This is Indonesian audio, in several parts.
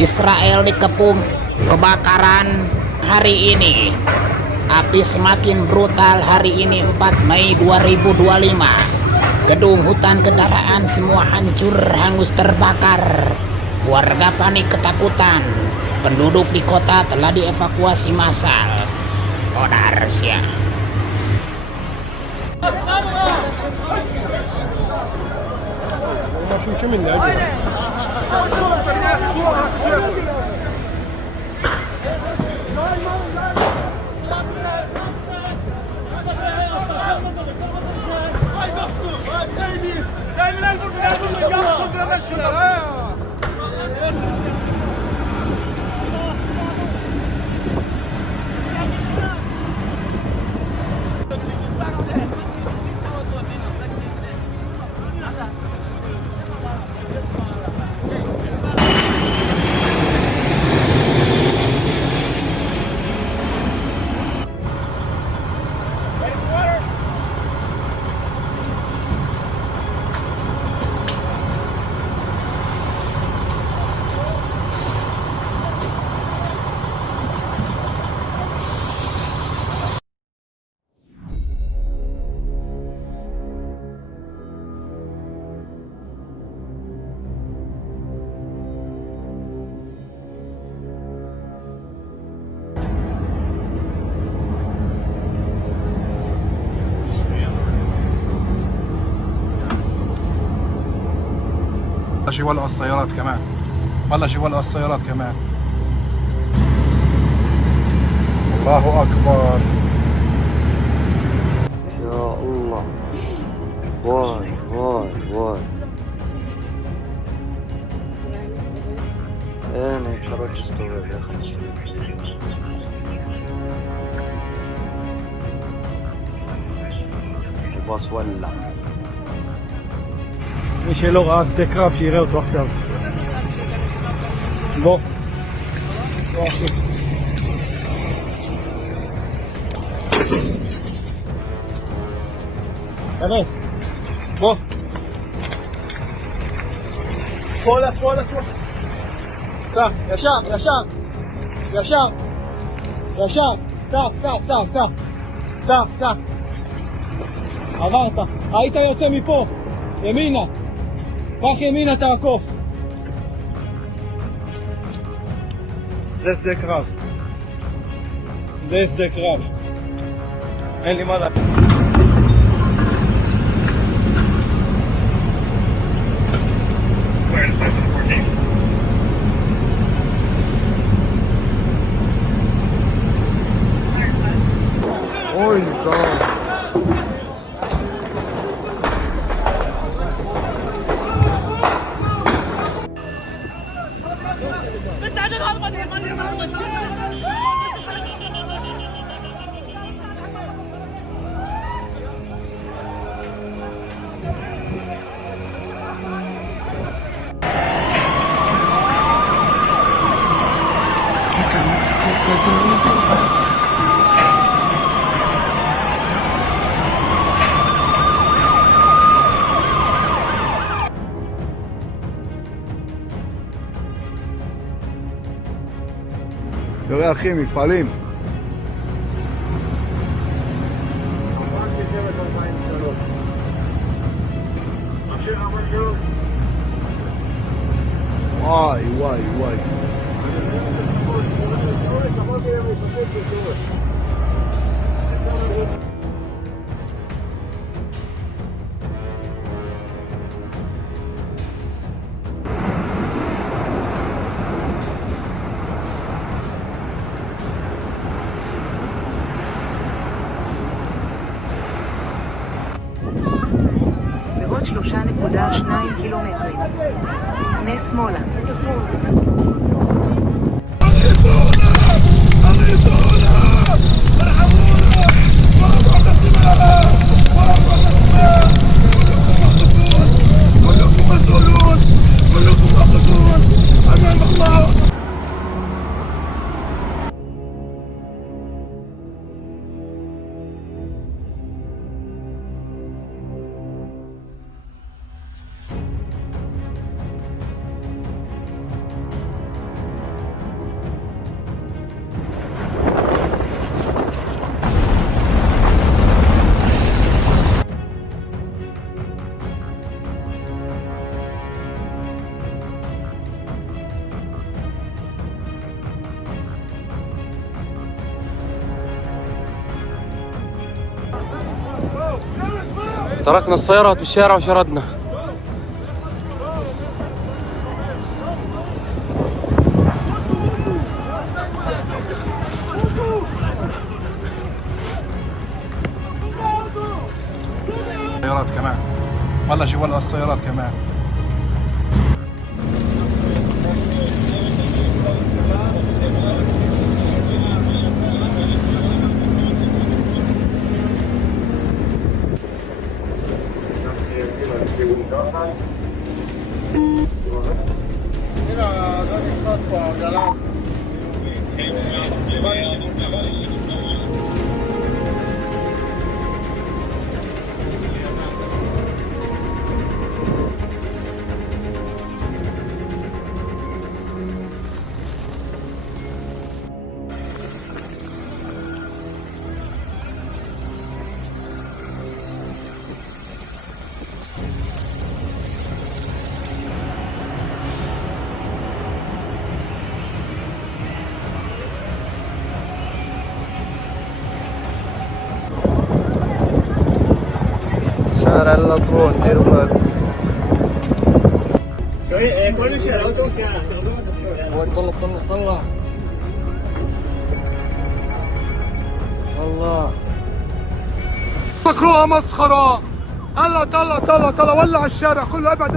Israel dikepung kebakaran hari ini. Api semakin brutal hari ini 4 Mei 2025. Gedung hutan kendaraan semua hancur hangus terbakar. Warga panik ketakutan. Penduduk di kota telah dievakuasi massal. Odar ya. شوال السيارات كمان والله شوال السيارات كمان الله أكبر يا الله واي واي واي انا شرجت استوعب يا اخي الباص ولع מי שלא ראה שדה קרב שיראה אותו עכשיו. בוא. בוא אחי. כנס. בוא. שמאלה, שמאלה, שמאלה. סע, ישר, ישר. ישר. ישר. סע, סע, סע, סע. סע, סע. עברת. היית יוצא מפה. ימינה. קח ימינה תעקוף. זה שדה קרב. זה שדה קרב. אין לי מה לה... אוי, טוב. תראה אחי, מפעלים. וואי וואי וואי. בעוד 3.2 קילומטרים. פנה שמאלה. تركنا السيارات بالشارع وشردنا. السيارات كمان والله جوا السيارات كمان. شارع اللطرون ديروا بالكم. طلع الله فكروها مسخرة. هلا طلع ولع الشارع كله. ابعد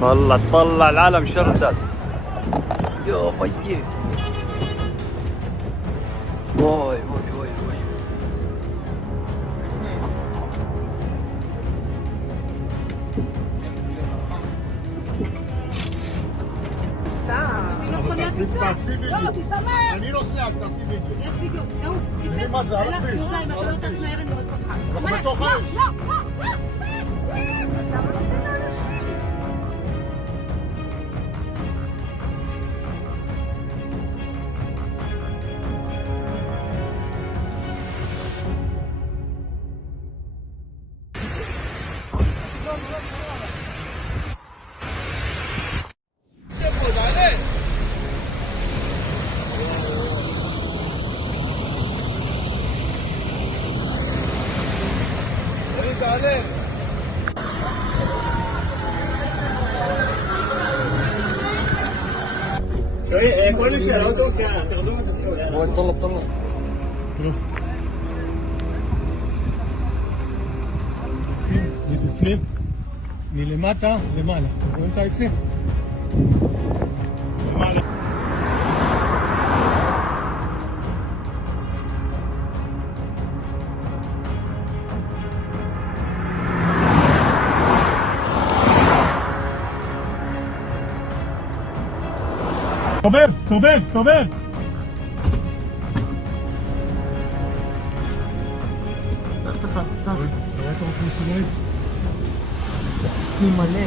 والله طلع العالم شردت يا بيي. واي واي واي واي. אני נוסע, תעשי וידאו. יש וידאו, תעוף. תראי מה זה, על הכביש. אם אתה לא טס מהר אני רואה אותך. אנחנו בתוך האש. طلع מבפנים, מלמטה למעלה. רואים את העצים? למעלה. סובב! מלא.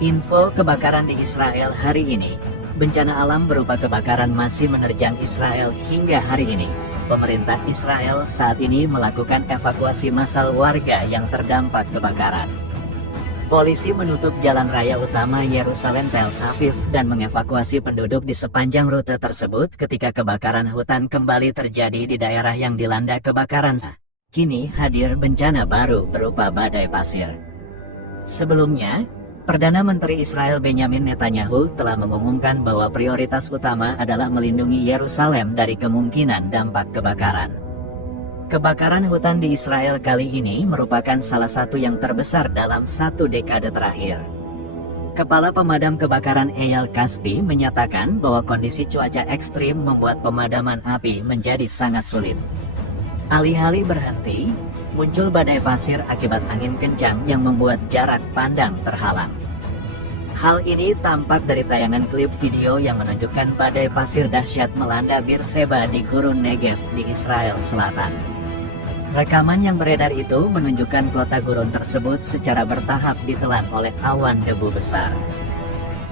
Info kebakaran di Israel hari ini. Bencana alam berupa kebakaran masih menerjang Israel hingga hari ini. Pemerintah Israel saat ini melakukan evakuasi massal warga yang terdampak kebakaran. Polisi menutup jalan raya utama Yerusalem Tel Aviv dan mengevakuasi penduduk di sepanjang rute tersebut ketika kebakaran hutan kembali terjadi di daerah yang dilanda kebakaran. Kini hadir bencana baru berupa badai pasir. Sebelumnya, Perdana Menteri Israel Benjamin Netanyahu telah mengumumkan bahwa prioritas utama adalah melindungi Yerusalem dari kemungkinan dampak kebakaran. Kebakaran hutan di Israel kali ini merupakan salah satu yang terbesar dalam satu dekade terakhir. Kepala Pemadam Kebakaran Eyal Kaspi menyatakan bahwa kondisi cuaca ekstrim membuat pemadaman api menjadi sangat sulit. Alih-alih berhenti, muncul badai pasir akibat angin kencang yang membuat jarak pandang terhalang. Hal ini tampak dari tayangan klip video yang menunjukkan badai pasir dahsyat melanda Beersheba di Gurun Negev di Israel Selatan. Rekaman yang beredar itu menunjukkan kota gurun tersebut secara bertahap ditelan oleh awan debu besar.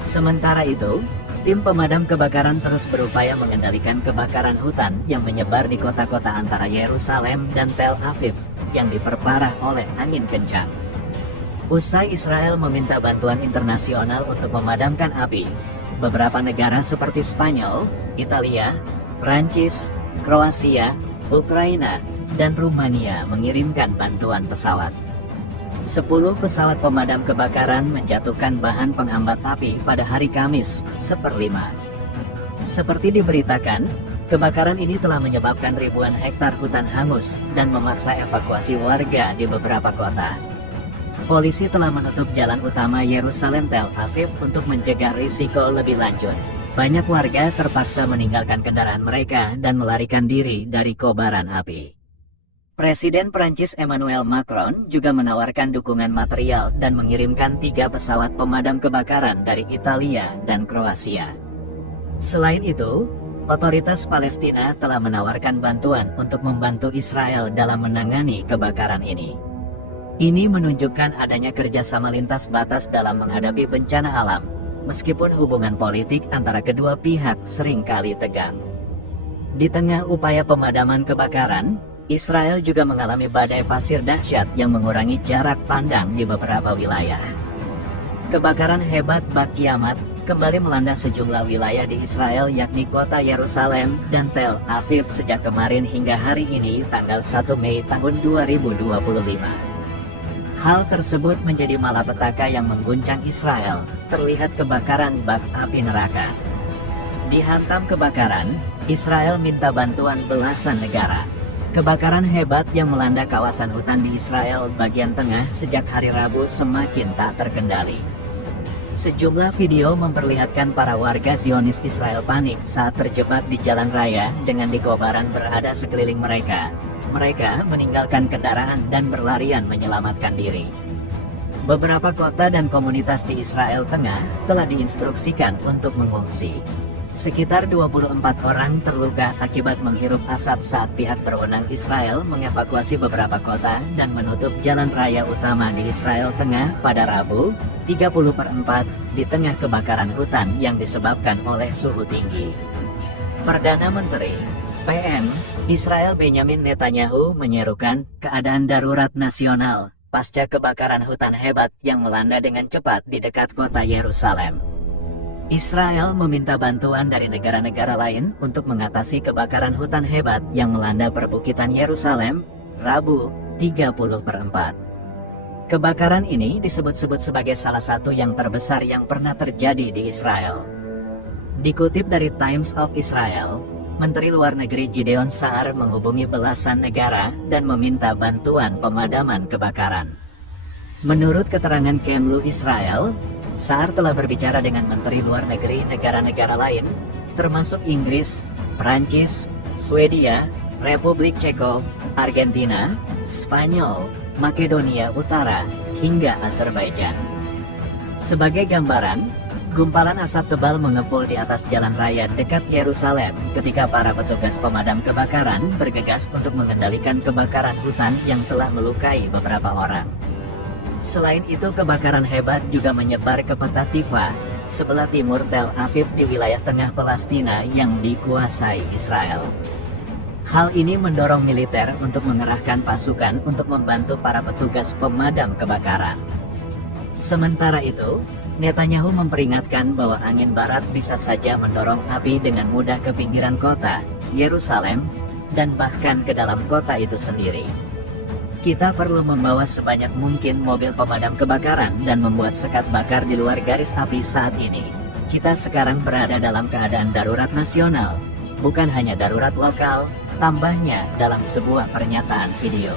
Sementara itu, tim pemadam kebakaran terus berupaya mengendalikan kebakaran hutan yang menyebar di kota-kota antara Yerusalem dan Tel Aviv yang diperparah oleh angin kencang. Usai Israel meminta bantuan internasional untuk memadamkan api, beberapa negara seperti Spanyol, Italia, Prancis, Kroasia, Ukraina, dan Rumania mengirimkan bantuan pesawat. 10 pesawat pemadam kebakaran menjatuhkan bahan penghambat api pada hari Kamis, 1/5. Seperti diberitakan, kebakaran ini telah menyebabkan ribuan hektar hutan hangus dan memaksa evakuasi warga di beberapa kota. Polisi telah menutup jalan utama Yerusalem Tel Aviv untuk mencegah risiko lebih lanjut. Banyak warga terpaksa meninggalkan kendaraan mereka dan melarikan diri dari kobaran api. Presiden Prancis Emmanuel Macron juga menawarkan dukungan material dan mengirimkan 3 pesawat pemadam kebakaran dari Italia dan Kroasia. Selain itu, otoritas Palestina telah menawarkan bantuan untuk membantu Israel dalam menangani kebakaran ini. Ini menunjukkan adanya kerjasama lintas batas dalam menghadapi bencana alam, meskipun hubungan politik antara kedua pihak seringkali tegang. Di tengah upaya pemadaman kebakaran, Israel juga mengalami badai pasir dahsyat yang mengurangi jarak pandang di beberapa wilayah. Kebakaran hebat Bak Kiamat kembali melanda sejumlah wilayah di Israel, yakni kota Yerusalem dan Tel Aviv sejak kemarin hingga hari ini tanggal 1 Mei tahun 2025. Hal tersebut menjadi malapetaka yang mengguncang Israel. Terlihat kebakaran bak api neraka. Dihantam kebakaran, Israel minta bantuan belasan negara. Kebakaran hebat yang melanda kawasan hutan di Israel bagian tengah sejak hari Rabu semakin tak terkendali. Sejumlah video memperlihatkan para warga Zionis Israel panik saat terjebak di jalan raya dengan kobaran berada sekeliling mereka. Mereka meninggalkan kendaraan dan berlarian menyelamatkan diri. Beberapa kota dan komunitas di Israel Tengah telah diinstruksikan untuk mengungsi. Sekitar 24 orang terluka akibat menghirup asap saat pihak berwenang Israel mengevakuasi beberapa kota dan menutup jalan raya utama di Israel Tengah pada Rabu, 30/4 di tengah kebakaran hutan yang disebabkan oleh suhu tinggi. Perdana Menteri PM Israel Benjamin Netanyahu menyerukan keadaan darurat nasional pasca kebakaran hutan hebat yang melanda dengan cepat di dekat kota Yerusalem. Israel meminta bantuan dari negara-negara lain untuk mengatasi kebakaran hutan hebat yang melanda perbukitan Yerusalem, Rabu, 30/4. Kebakaran ini disebut-sebut sebagai salah satu yang terbesar yang pernah terjadi di Israel. Dikutip dari Times of Israel, Menteri Luar Negeri Gideon Sa'ar menghubungi belasan negara dan meminta bantuan pemadaman kebakaran. Menurut keterangan Kemlu Israel, Sa'ar telah berbicara dengan Menteri Luar Negeri negara-negara lain, termasuk Inggris, Prancis, Swedia, Republik Ceko, Argentina, Spanyol, Makedonia Utara, hingga Azerbaijan. Sebagai gambaran, gumpalan asap tebal mengepul di atas jalan raya dekat Yerusalem ketika para petugas pemadam kebakaran bergegas untuk mengendalikan kebakaran hutan yang telah melukai beberapa orang. Selain itu, kebakaran hebat juga menyebar ke Petah Tikva, sebelah timur Tel Aviv di wilayah tengah Palestina yang dikuasai Israel. Hal ini mendorong militer untuk mengerahkan pasukan untuk membantu para petugas pemadam kebakaran. Sementara itu, Netanyahu memperingatkan bahwa angin barat bisa saja mendorong api dengan mudah ke pinggiran kota, Yerusalem, dan bahkan ke dalam kota itu sendiri. Kita perlu membawa sebanyak mungkin mobil pemadam kebakaran dan membuat sekat bakar di luar garis api saat ini. Kita sekarang berada dalam keadaan darurat nasional, bukan hanya darurat lokal, tambahnya dalam sebuah pernyataan video.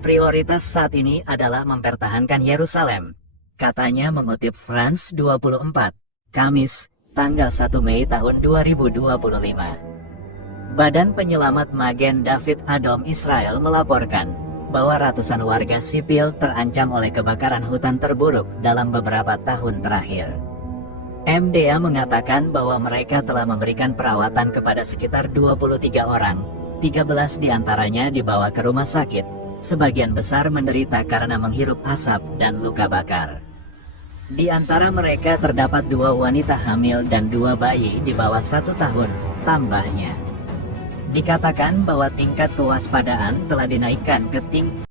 Prioritas saat ini adalah mempertahankan Yerusalem, katanya mengutip France 24, Kamis, tanggal 1 Mei tahun 2025. Badan Penyelamat Magen David Adom Israel melaporkan bahwa ratusan warga sipil terancam oleh kebakaran hutan terburuk dalam beberapa tahun terakhir. MDA mengatakan bahwa mereka telah memberikan perawatan kepada sekitar 23 orang, 13 diantaranya dibawa ke rumah sakit, sebagian besar menderita karena menghirup asap dan luka bakar. Di antara mereka terdapat 2 wanita hamil dan 2 bayi di bawah 1 tahun, tambahnya. Dikatakan bahwa tingkat kewaspadaan telah dinaikkan ke tingkat